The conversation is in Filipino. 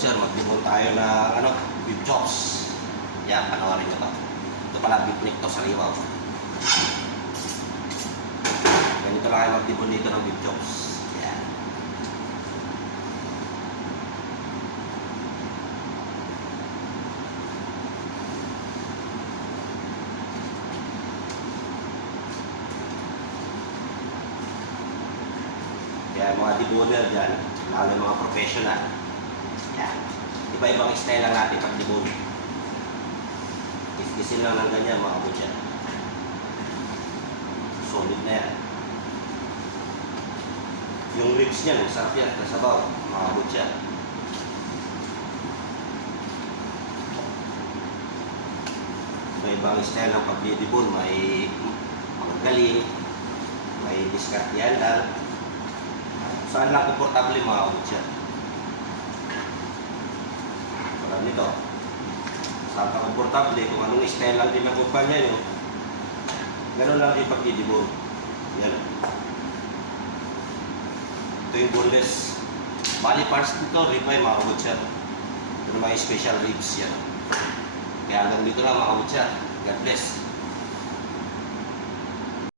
kabutcher, magdibon tayo ng beef chops. Yan, panoorin nyo to. Ito pala, beef neck to sa liwaw. Ganito lang kayo magdibon dito ng beef chops. Yan. Kaya mga deboner dyan, lalo yung mga professional. Yan. Iba-ibang style lang natin pag debon. Kiskisin lang ng ganyan mga kabutcher. Solid na yan. Yung ribs niya, masarap yan, kasabaw, mga kabutcher. Iba-ibang style ng pagdidibon. May magaling, may discard yan lang. Saan lang komportable mga kabutcher? Wala nito. Saan ka komportable, kung anong style lang din ang kumpanya nyo, gano'n lang din pagdidibon. Yan. Ito yung boneless. Bali parts dito, ribeye mga kabutcher. Ito na may special ribs yan. Kaya hanggang dito lang mga kabutcher. God bless.